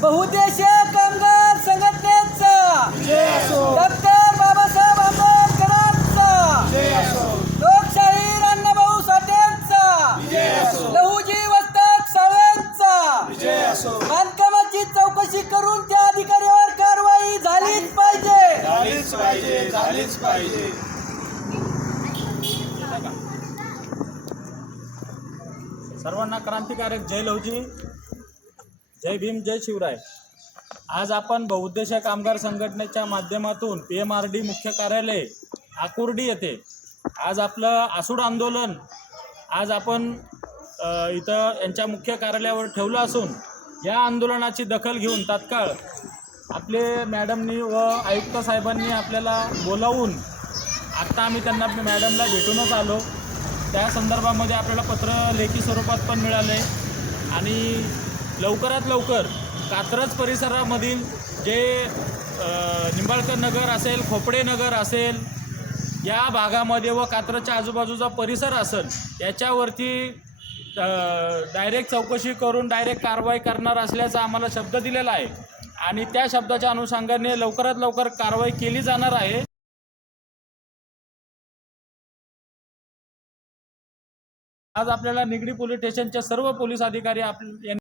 बहुदेशीय कामगार संघटनेचा. डॉक्टर बाबासाहेब आंबेडकरांचा. लोकशाहीर अण्णाभाऊ साठेंचा. लहुजी वस्ताद साहेबांचा बांधकामाची चौकशी करून त्या अधिकाऱ्यावर कारवाई झालीच पाहिजे. झालीच पाहिजे झालीच पाहिजे. सर्वांना क्रांतिकारक जय लवजी जय भीम जय शिवराय. आज आपण बहुउद्देशीय कामगार संघटनेच्या माध्यमातून पी एम आर डी मुख्य कार्यालय आकुर्डी येथे आज आपलं आसूड आंदोलन आज आपण इथं यांच्या मुख्य कार्यालयावर ठेवलं असून या आंदोलनाची दखल घेऊन तात्काळ आपले मॅडमनी व आयुक्त साहेबांनी आपल्याला बोलावून आत्ता आम्ही त्यांना मॅडमला भेटूनच आलो. त्या संदर्भामध्ये आपल्याला पत्र लेखी स्वरूपात पण मिळालं आहे आणि लवकरात लवकर कात्रज परिसरामधील जे निंबाळकर नगर असेल खोपडे नगर असेल या भागामध्ये व कात्रजच्या आजूबाजूचा परिसर असेल याच्यावरती डायरेक्ट चौकशी करून डायरेक्ट कारवाई करणार असल्याचा आम्हाला शब्द दिलेला आहे. आणि त्या शब्दाच्या अनुषंगाने लवकरात लवकर कारवाई केली जाणार आहे. आज आपल्याला निगडी पोलीस स्टेशनचे सर्व पोलीस अधिकारी आप यांनी